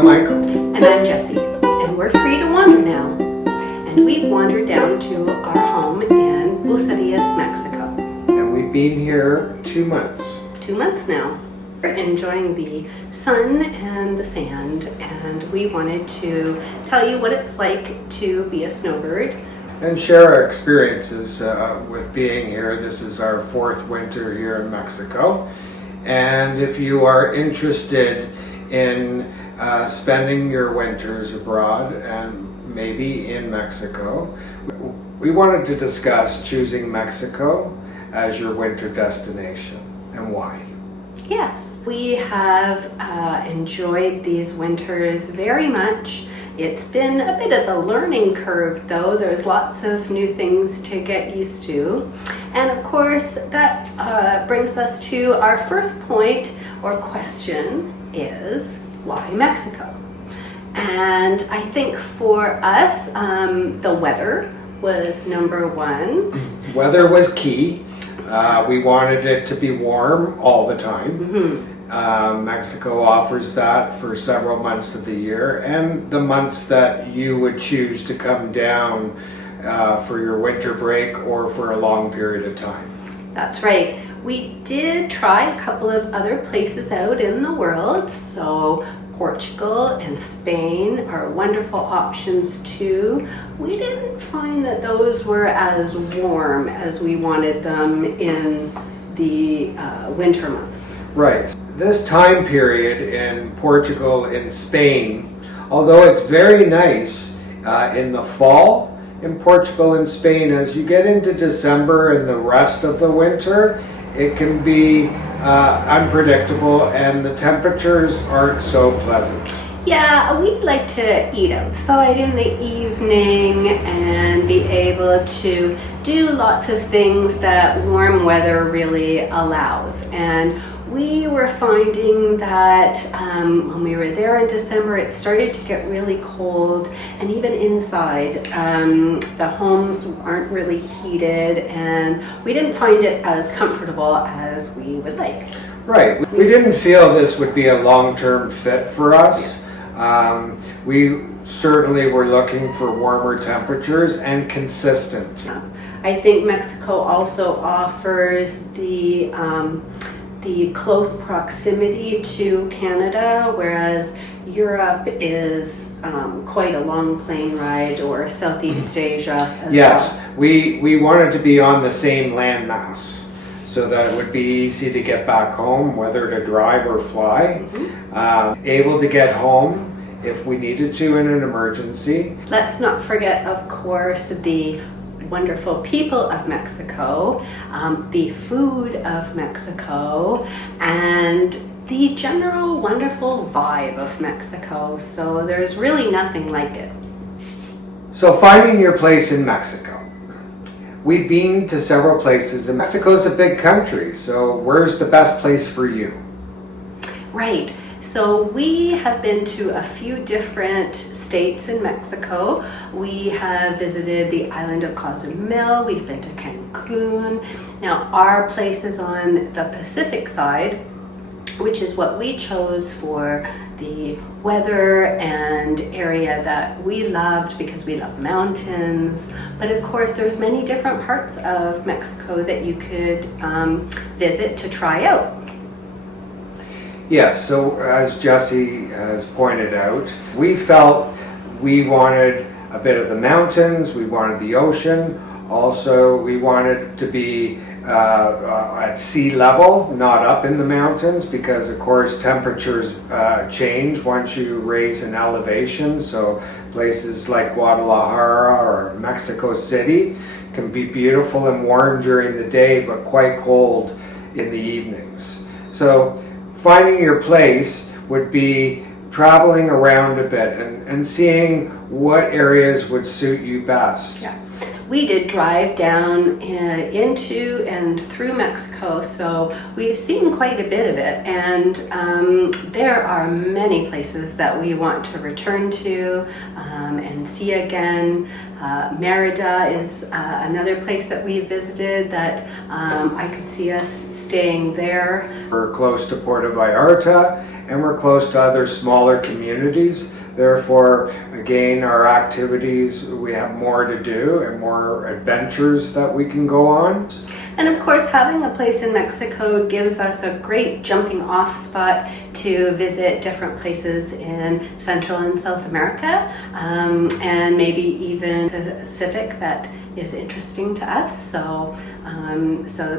I'm Michael. And I'm Jessie, and we're free to wander now. And we've wandered down to our home in Bucerias, Mexico. And we've been here 2 months. 2 months now. We're enjoying the sun and the sand, and we wanted to tell you what it's like to be a snowbird. And share our experiences with being here. This is our 4th winter here in Mexico. And if you are interested in spending your winters abroad and maybe in Mexico, we wanted to discuss choosing Mexico as your winter destination and why. Yes, we have enjoyed these winters very much. It's been a bit of a learning curve though. There's lots of new things to get used to. And of course that brings us to our first point or question is, why Mexico? And I think for us, the weather was number one. Weather was key. We wanted it to be warm all the time. Mm-hmm. Mexico offers that for several months of the year, and the months that you would choose to come down for your winter break or for a long period of time. That's right. We did try a couple of other places out in the world, so Portugal and Spain are wonderful options too. We didn't find that those were as warm as we wanted them in the winter months. Right. This time period in Portugal and Spain, although it's very nice in the fall in Portugal and Spain, as you get into December and the rest of the winter, it can be unpredictable and the temperatures aren't so pleasant. Yeah, we like to eat outside in the evening and be able to do lots of things that warm weather really allows. And we were finding that when we were there in December, it started to get really cold, and even inside, the homes aren't really heated, and we didn't find it as comfortable as we would like. Right. We didn't feel this would be a long-term fit for us. We certainly were looking for warmer temperatures and consistent. I think Mexico also offers the close proximity to Canada, whereas Europe is quite a long plane ride, or Southeast Asia as yes, well. we wanted to be on the same landmass so that it would be easy to get back home, whether to drive or fly. Mm-hmm. Able to get home if we needed to in an emergency. Let's not forget, of course, the wonderful people of Mexico, the food of Mexico, and the general wonderful vibe of Mexico. So there's really nothing like it. So finding your place in Mexico. We've been to several places, and Mexico's a big country, so where's the best place for you? Right. So we have been to a few different states in Mexico. We have visited the island of Cozumel, we've been to Cancun. Now our place is on the Pacific side, which is what we chose for the weather and area that we loved because we love mountains. But of course there's many different parts of Mexico that you could visit to try out. Yes, so as Jessie has pointed out, we felt we wanted a bit of the mountains, we wanted the ocean, also we wanted to be at sea level, not up in the mountains, because of course temperatures change once you raise in elevation. So places like Guadalajara or Mexico City can be beautiful and warm during the day, but quite cold in the evenings. So finding your place would be traveling around a bit and seeing what areas would suit you best. Yeah. we did drive down into and through Mexico, so we've seen quite a bit of it, and there are many places that we want to return to and see again. Merida is another place that we visited that I could see us staying there. We're close to Puerto Vallarta, and we're close to other smaller communities. Therefore, again, our activities, we have more to do and more adventures that we can go on. And of course, having a place in Mexico gives us a great jumping off spot to visit different places in Central and South America, and maybe even the Pacific that is interesting to us. So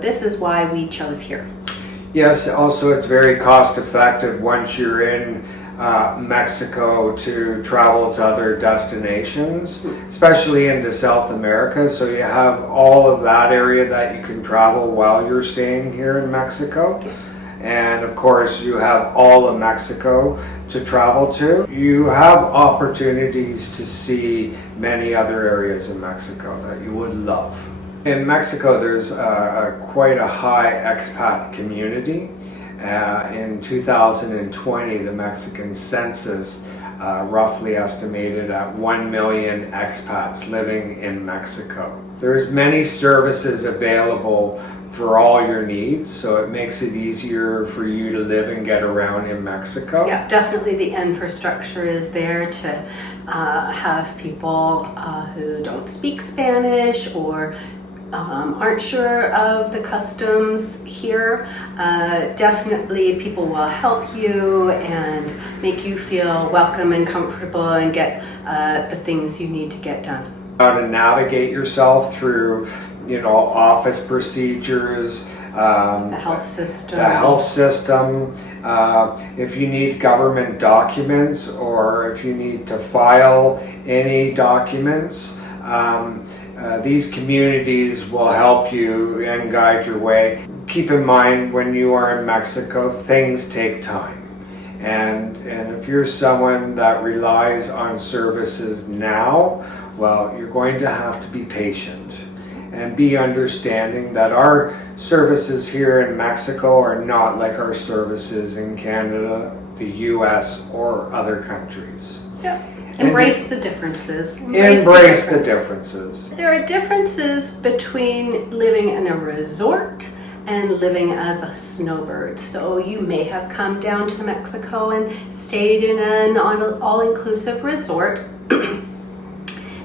this is why we chose here. Yes, also it's very cost effective once you're in Mexico to travel to other destinations, especially into South America. So you have all of that area that you can travel while you're staying here in Mexico. And of course, you have all of Mexico to travel to. You have opportunities to see many other areas in Mexico that you would love. In Mexico, there's quite a high expat community. In 2020, the Mexican census roughly estimated at 1 million expats living in Mexico. There's many services available for all your needs, so it makes it easier for you to live and get around in Mexico. Yeah, definitely the infrastructure is there to have people who don't speak Spanish or aren't sure of the customs here. Definitely people will help you and make you feel welcome and comfortable and get the things you need to get done. How to navigate yourself through, office procedures, The health system. If you need government documents or if you need to file any documents, these communities will help you and guide your way. Keep in mind, when you are in Mexico, things take time. And if you're someone that relies on services now, well, you're going to have to be patient and be understanding that our services here in Mexico are not like our services in Canada, the US, or other countries. Yeah. Embrace the differences. Embrace the differences. There are differences between living in a resort and living as a snowbird. So you may have come down to Mexico and stayed in an all-inclusive resort,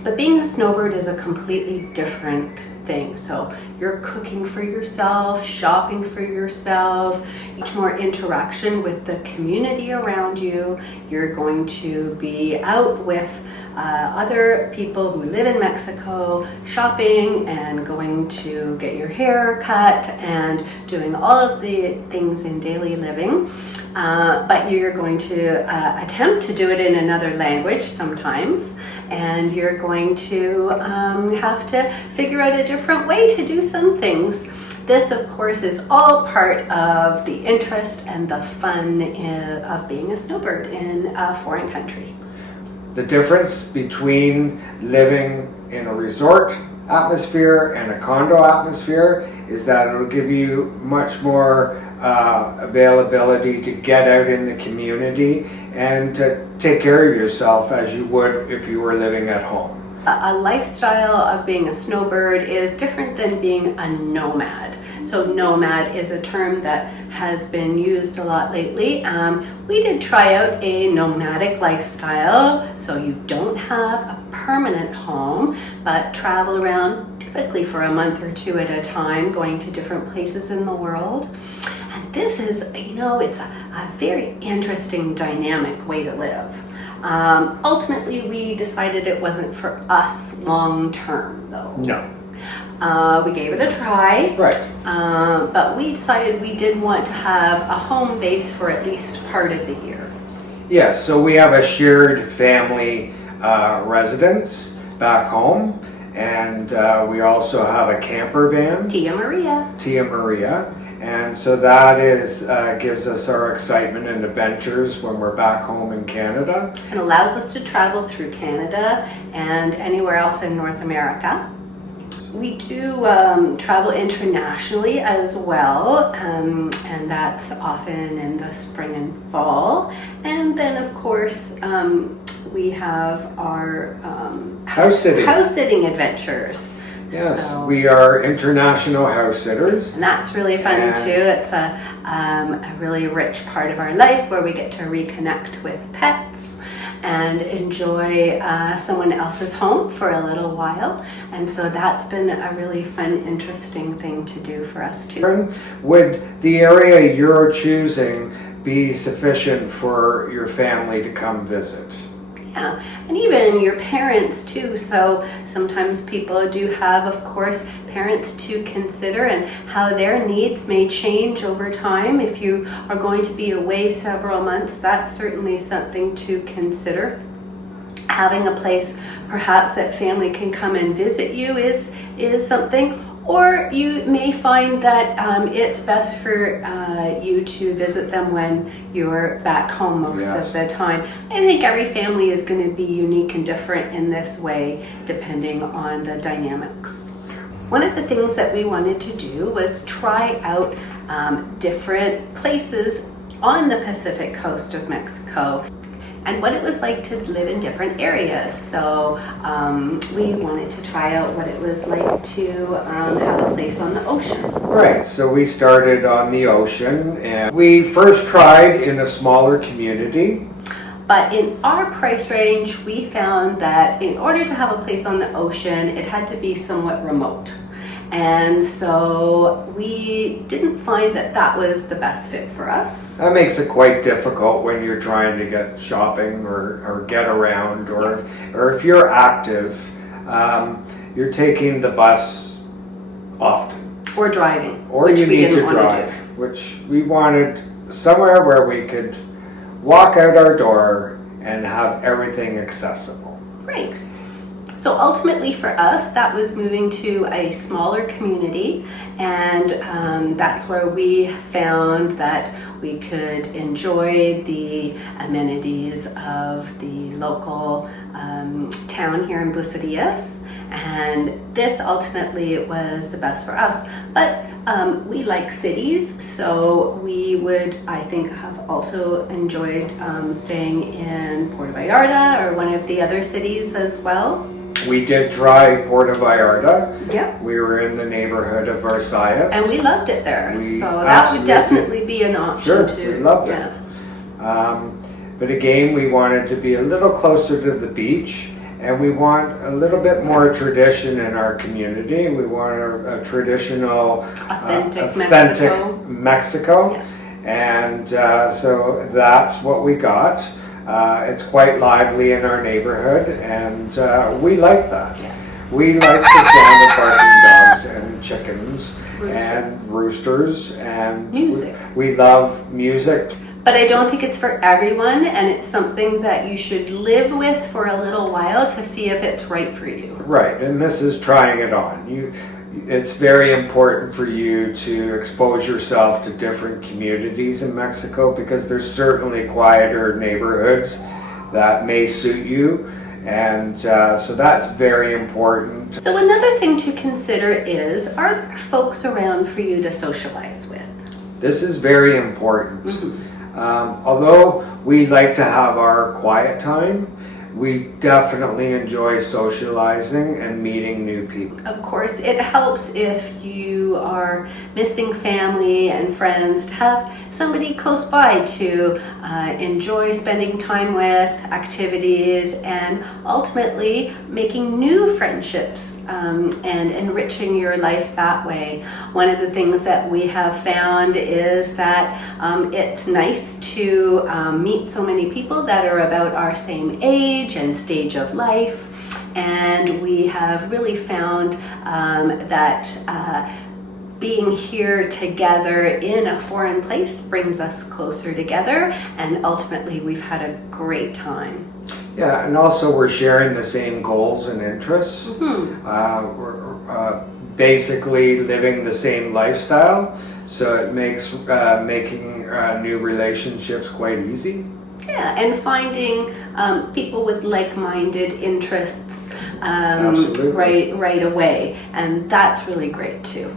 but being a snowbird is a completely different thing. So you're cooking for yourself, shopping for yourself, much more interaction with the community around you. You're going to be out with other people who live in Mexico, shopping and going to get your hair cut and doing all of the things in daily living. But you're going to attempt to do it in another language sometimes, and you're going to have to figure out a different way to do some things. This, of course, is all part of the interest and the fun of being a snowbird in a foreign country. The difference between living in a resort atmosphere and a condo atmosphere is that it'll give you much more availability to get out in the community and to take care of yourself as you would if you were living at home. A lifestyle of being a snowbird is different than being a nomad. So nomad is a term that has been used a lot lately. We did try out a nomadic lifestyle, so you don't have a permanent home, but travel around typically for a month or two at a time, going to different places in the world. And this is, it's a very interesting, dynamic way to live. Ultimately, we decided it wasn't for us long term, though. No. We gave it a try. Right. But we decided we did want to have a home base for at least part of the year. Yes, so we have a shared family residence back home, and we also have a camper van. Tia Maria. And so that is gives us our excitement and adventures when we're back home in Canada. And allows us to travel through Canada and anywhere else in North America. We do travel internationally as well, and that's often in the spring and fall. And then, of course, we have our House sitting adventures. Yes, So, we are international house sitters. and that's really fun too. It's a really rich part of our life where we get to reconnect with pets and enjoy someone else's home for a little while. And so that's been a really fun, interesting thing to do for us too. Would the area you're choosing be sufficient for your family to come visit? Yeah, and even your parents too. So sometimes people do have, of course, parents to consider and how their needs may change over time. If you are going to be away several months, that's certainly something to consider. Having a place perhaps that family can come and visit you is something. Or you may find that it's best for you to visit them when you're back home most of the time. I think every family is going to be unique and different in this way, depending on the dynamics. One of the things that we wanted to do was try out different places on the Pacific coast of Mexico and what it was like to live in different areas. So we wanted to try out what it was like to have a place on the ocean. Right, so we started on the ocean, and we first tried in a smaller community. But in our price range, we found that in order to have a place on the ocean, it had to be somewhat remote. And so we didn't find that that was the best fit for us. That makes it quite difficult when you're trying to get shopping or get around, or if you're active, you're taking the bus often. Or driving, or which you we need didn't to want drive, to do. which we wanted somewhere where we could walk out our door and have everything accessible. Right. So ultimately for us, that was moving to a smaller community, and that's where we found that we could enjoy the amenities of the local town here in Bucerias, and this ultimately was the best for us. But we like cities, so we would, I think, have also enjoyed staying in Puerto Vallarta or one of the other cities as well. We did try Puerto Vallarta. Yeah. We were in the neighborhood of Versailles. And we loved it there, We so that absolutely- would definitely be an option Sure, too. we loved yeah. it. But again, we wanted to be a little closer to the beach, and we want a little bit more tradition in our community. We want a traditional, Authentic Mexico. Yeah. And so that's what we got. It's quite lively in our neighborhood, and we like that. Yeah. We like the sound of barking dogs and chickens and roosters, and Music. We love music. But I don't think it's for everyone, and it's something that you should live with for a little while to see if it's right for you. Right, and this is trying it on. It's very important for you to expose yourself to different communities in Mexico, because there's certainly quieter neighborhoods that may suit you, and so that's very important. So another thing to consider is, are there folks around for you to socialize with? This is very important. Mm-hmm. Although we like to have our quiet time, we definitely enjoy socializing and meeting new people. Of course, it helps if you are missing family and friends to have somebody close by to enjoy spending time with, activities, and ultimately making new friendships and enriching your life that way. One of the things that we have found is that it's nice to meet so many people that are about our same age and stage of life, and we have really found that being here together in a foreign place brings us closer together, and ultimately we've had a great time. Yeah, and also we're sharing the same goals and interests. Mm-hmm. We're basically living the same lifestyle, so it makes making new relationships quite easy. Yeah, and finding people with like-minded interests Absolutely. right away, and that's really great too.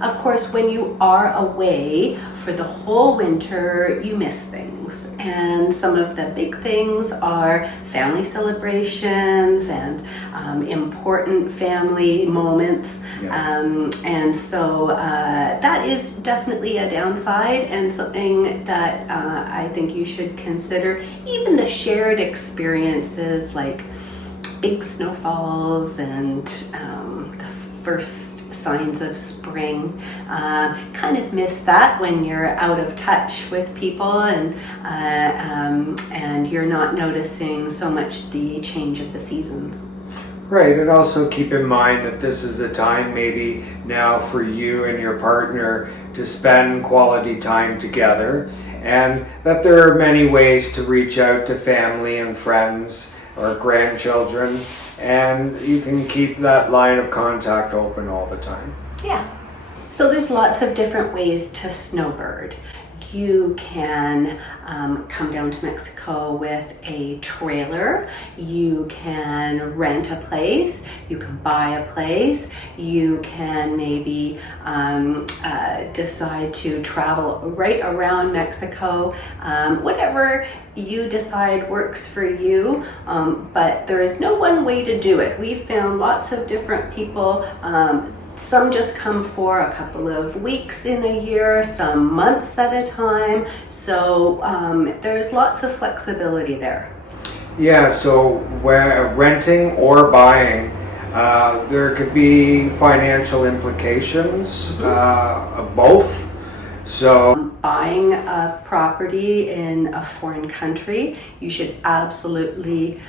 Of course, when you are away for the whole winter, you miss things. And some of the big things are family celebrations and important family moments. Yeah. And so that is definitely a downside and something that I think you should consider. Even the shared experiences like big snowfalls and the first signs of spring, kind of miss that when you're out of touch with people and you're not noticing so much the change of the seasons. Right, and also keep in mind that this is a time maybe now for you and your partner to spend quality time together, and that there are many ways to reach out to family and friends or grandchildren, and you can keep that line of contact open all the time. Yeah. So there's lots of different ways to snowbird. You can come down to Mexico with a trailer. You can rent a place. You can buy a place. You can maybe decide to travel right around Mexico. Whatever you decide works for you, but there is no one way to do it. We've found lots of different people. Some just come for a couple of weeks in a year, some months at a time. So there's lots of flexibility there. Yeah, so where renting or buying, there could be financial implications of both. So Buying a property in a foreign country, you should absolutely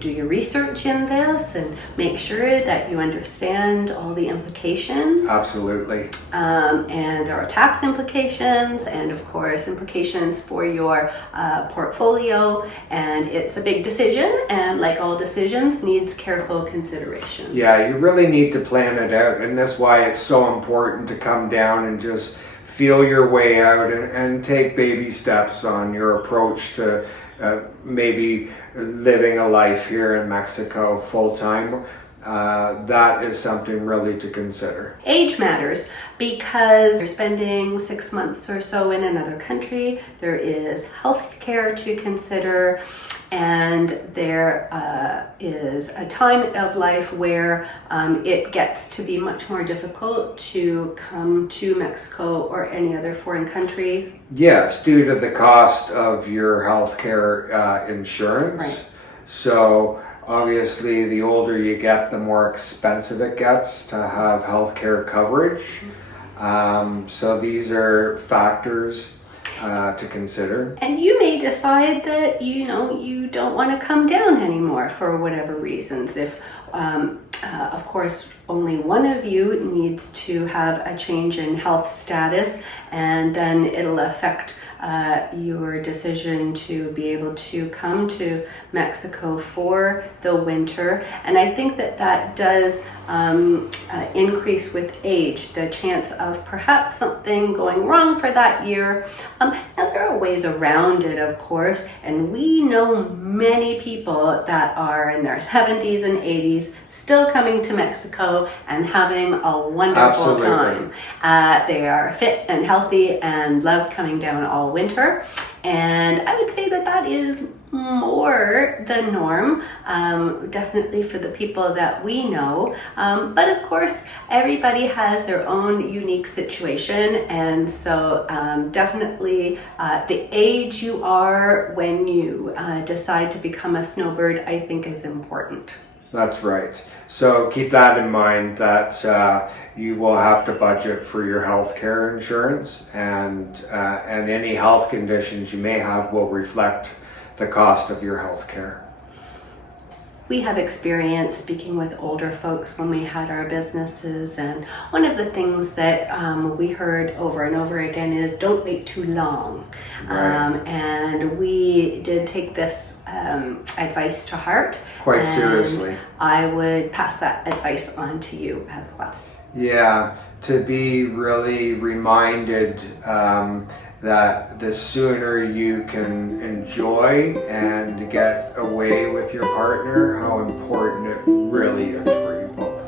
do your research in this and make sure that you understand all the implications. absolutely. And there are tax implications and of course implications for your portfolio, and it's a big decision, and like all decisions needs careful consideration. Yeah, you really need to plan it out, and that's why it's so important to come down and just feel your way out and take baby steps on your approach to maybe living a life here in Mexico full time. That is something really to consider. Age matters because you're spending 6 months or so in another country. There is health care to consider, and there is a time of life where it gets to be much more difficult to come to Mexico or any other foreign country. Yes, due to the cost of your healthcare insurance. Right. So obviously, the older you get, the more expensive it gets to have healthcare coverage. So these are factors to consider. And you may decide that you don't want to come down anymore for whatever reasons. If of course only one of you needs to have a change in health status, and then it'll affect your decision to be able to come to Mexico for the winter. And I think that does increase with age, the chance of perhaps something going wrong for that year. Now there are ways around it, of course, and we know many people that are in their 70s and 80s still coming to Mexico and having a wonderful Absolutely. time. They are fit and healthy and love coming down all winter. And I would say that is more the norm, definitely for the people that we know. But of course, everybody has their own unique situation. And so definitely the age you are when you decide to become a snowbird, I think is important. That's right. So keep that in mind, that you will have to budget for your health care insurance, and any health conditions you may have will reflect the cost of your health care. We have experience speaking with older folks when we had our businesses, and one of the things that we heard over and over again is don't wait too long. Right. And we did take this advice to heart. Quite and seriously. I would pass that advice on to you as well. Yeah, to be really reminded that the sooner you can enjoy and get away with your partner, how important it really is for you both.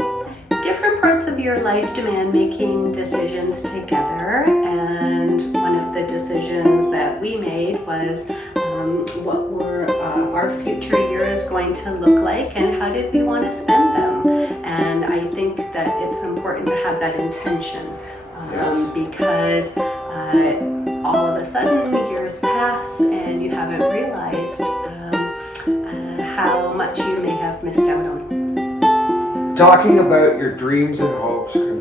Different parts of your life demand making decisions together, and one of the decisions that we made was what were our future years going to look like and how did we want to spend them. And I think that it's important to have that intention because all of a sudden years pass and you haven't realized how much you may have missed out on. Talking about your dreams and hopes can